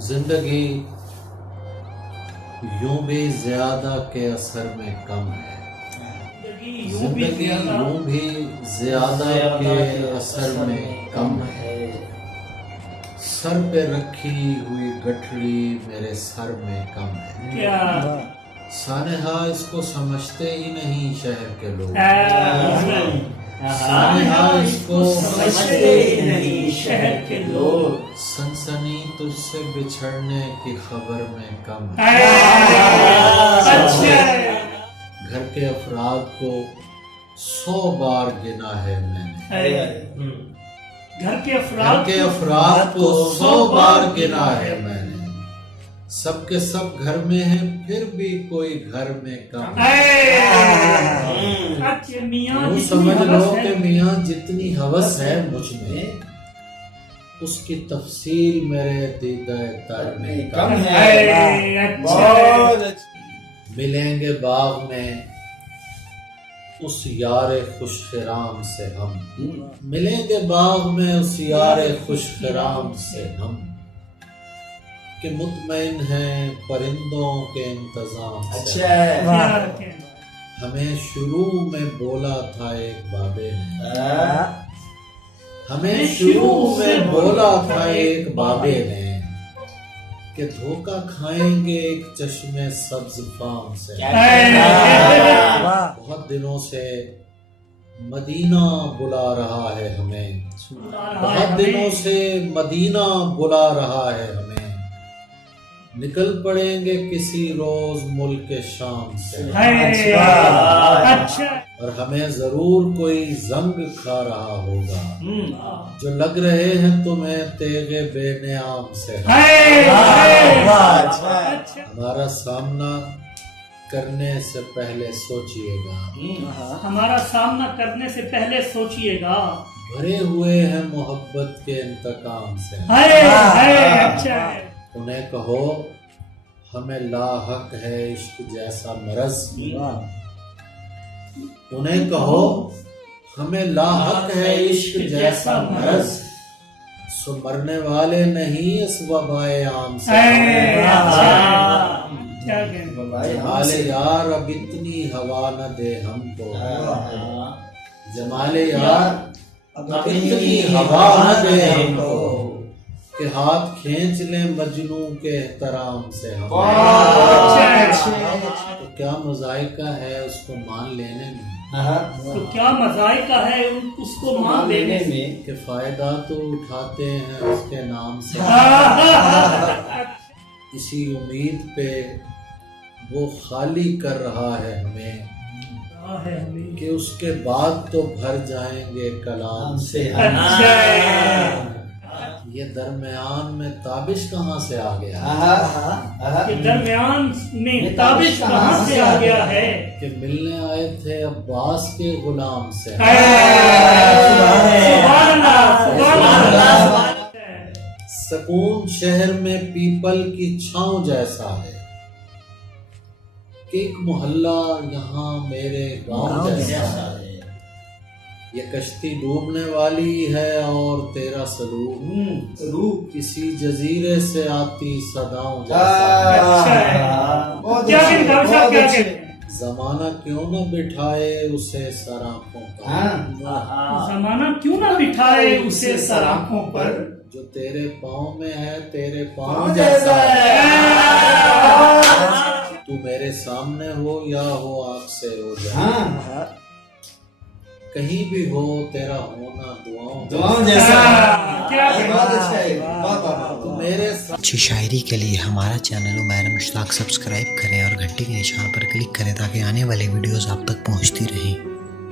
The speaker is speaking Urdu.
زندگی یوں بھی زیادہ کے اثر میں کم ہے، زندگی یوں بھی زیادہ کے اثر میں کم ہے، سر پہ رکھی ہوئی گٹھڑی میرے سر میں کم ہے۔ سانحہ اس کو سمجھتے ہی نہیں شہر کے لوگ، سانحہ اس کو سمجھتے ہی نہیں شہر کے لوگ، سنسنی تجھ سے بچھڑنے کی خبر میں کم ہے۔ گھر کے افراد کو 100 بار گنا ہے میں نے، گھر کے افراد کو 100 بار گنا ہے میں نے، سب کے سب گھر میں ہیں پھر بھی کوئی گھر میں کم ہے۔ یوں سمجھ لو کہ میاں جتنی ہوس ہے مجھ میں، اس کی تفصیل میرے دیدہ تر میں کم ہے۔ ملیں گے باغ میں اس یار خوش خرام سے ہم، ملیں گے باغ میں اس یار خوش خرام سے ہم، کہ مطمئن ہیں پرندوں کے انتظام سے۔ ہمیں شروع میں بولا تھا ایک بابے نے، ہمیں شروع میں بولا تھا ایک بابے نے، کہ دھوکہ کھائیں گے ایک چشمے سبز فام سے۔ بہت دنوں سے مدینہ بلا رہا ہے ہمیں، بہت دنوں سے مدینہ بلا رہا ہے ہمیں، نکل پڑیں گے کسی روز ملک شام سے، اور ہمیں ضرور کوئی زنگ کھا رہا ہوگا جو لگ رہے ہیں تمہیں تیغ بے نیام سے۔ ہمارا سامنا کرنے سے پہلے سوچئے گا، ہمارا سامنا کرنے سے پہلے سوچئے گا، بھرے ہوئے ہیں محبت کے انتقام سے۔ انہیں کہو ہمیں لاحق ہے عشق جیسا مرض، انہیں کہو ہمیں لاحق ہے عشق جیسا مرض، سو مرنے والے نہیں اس وبائے عام سے۔ جمال یار اب اتنی ہوا نہ دے ہم کو، جمال یار اب اتنی ہوا نہ دے ہم کو، کہ ہاتھ کھینچ لیں مجنوں کے احترام سے ہم۔ تو کیا مذائقہ ہے اس کو مان لینے میں، تو کیا مذائقہ ہے اس کو مان لینے میں، کہ فائدہ تو اٹھاتے ہیں اس کے نام سے۔ اسی امید پہ وہ خالی کر رہا ہے ہمیں، کہ اس کے بعد تو بھر جائیں گے کلام سے۔ یہ درمیان میں تابش کہاں سے آ گیا، کہ درمیان میں تابش کہاں سے آ گیا ہے، کہ ملنے آئے تھے عباس کے غلام سے۔ سکون شہر میں پیپل کی چھاؤں جیسا ہے، کہ ایک محلہ یہاں میرے گاؤں جیسا ہے، یہ کشتی ڈوبنے والی ہے اور تیرا سلوک کسی جزیرے سے آتی صداؤں جیسا ہے۔ زمانہ کیوں نہ بٹھائے اسے سر آنکھوں پر، زمانہ کیوں نہ بٹھائے اسے سر آنکھوں پر، جو تیرے پاؤں میں ہے تیرے پاؤں جیسا ہے، تو میرے سامنے ہو یا ہو آنکھ سے ہو جائے، کہیں بھی ہو تیرا ہونا دعاؤں جیسا۔ اچھی شاعری کے لیے ہمارا چینل عمیر مشتاق سبسکرائب کریں اور گھنٹی کے نشان پر کلک کریں تاکہ آنے والے ویڈیوز آپ تک پہنچتی رہیں۔